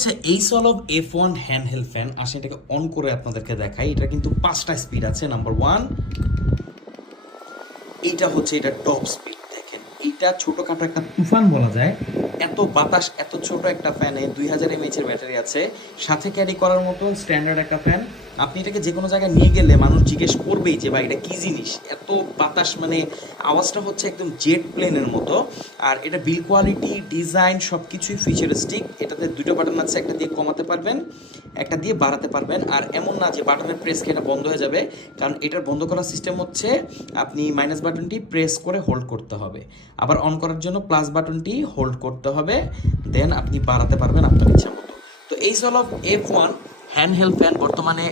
আচ্ছা, এই solve F1 handheld fan আসলে এটাকে অন করে আপনাদেরকে দেখাই। এটা কিন্তু 5টা স্পিড আছে। নাম্বার 1, এইটা হচ্ছে এটা টপ স্পিড। দেখেন এইটা ছোটখাটো একটা তুফান বলা যায়। এত বাতাস, এত ছোট একটা ফ্যানে 2000 mAh এর ব্যাটারি আছে, সাথে ক্যারি করার মতন স্ট্যান্ডার্ড একটা ফ্যান। আপনি এটাকে যে কোনো জায়গায় নিয়ে গেলে মানুষ জিজ্ঞেস করবেই যে ভাই এটা কী জিনিস, এত বাতাস, মানে আওয়াজটা হচ্ছে একদম জেট প্লেনের মতো। আর এটা বিল কোয়ালিটি, ডিজাইন সব কিছুই ফিচারিস্টিক। এটাতে দুটো বাটন আছে, একটা দিয়ে কমাতে পারবেন, একটা দিয়ে বাড়াতে পারবেন। আর এমন না যে বাটনের প্রেস খেয়ে এটা বন্ধ হয়ে যাবে, কারণ এটার বন্ধ করার সিস্টেম হচ্ছে আপনি মাইনাস বাটনটি প্রেস করে হোল্ড করতে হবে, আবার অন করার জন্য প্লাস বাটনটি হোল্ড করতে হবে, দেন আপনি বাড়াতে পারবেন আপনার ইচ্ছা মতো। তো এই সলভ F1 হ্যান্ডহেল্ড ফ্যান বর্তমানে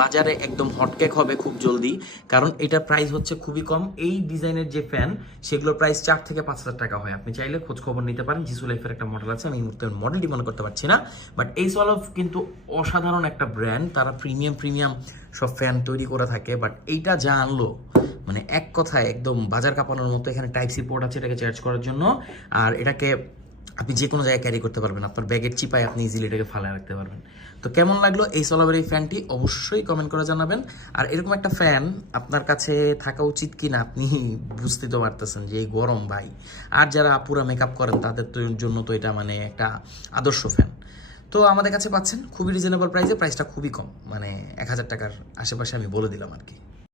বাজারে একদম হটকেক হবে খুব জলদি, কারণ এটার প্রাইস হচ্ছে খুবই কম। এই ডিজাইনের যে ফ্যান সেগুলোর প্রাইস 4 থেকে 5,000 টাকা হয়। আপনি চাইলে খোঁজ খবর নিতে পারেন। জিসু লাইফের একটা মডেল আছে, আমি এই মুহূর্তে মডেলটি মনে করতে পারছি না, বাট এই সলভ কিন্তু অসাধারণ একটা ব্র্যান্ড। তারা প্রিমিয়াম সব ফ্যান তৈরি করে থাকে, বাট এইটা যা আনলো মানে এক কথায় একদম বাজার কাঁপানোর মতো। এখানে টাইপ সি পোর্ট আছে এটাকে চার্জ করার জন্য, আর এটাকে আপনি যে কোনো জায়গায় ক্যারি করতে পারবেন। আপনার ব্যাগের চিপায় আপনি ইজিলি এটাকে ফালায় রাখতে পারবেন। তো কেমন লাগলো এই সলাবের এই ফ্যানটি অবশ্যই কমেন্ট করে জানাবেন। আর এরকম একটা ফ্যান আপনার কাছে থাকা উচিত কি না আপনি বুঝতে তো পারতেছেন যে এই গরম ভাই। আর যারা পুরা মেকআপ করেন তাদের তো জন্য তো এটা মানে একটা আদর্শ ফ্যান। তো আমাদের কাছে পাচ্ছেন খুবই রিজনেবল প্রাইসে, প্রাইসটা খুবই কম, মানে 1000 টাকার আশেপাশে আমি বলে দিলাম আর কি।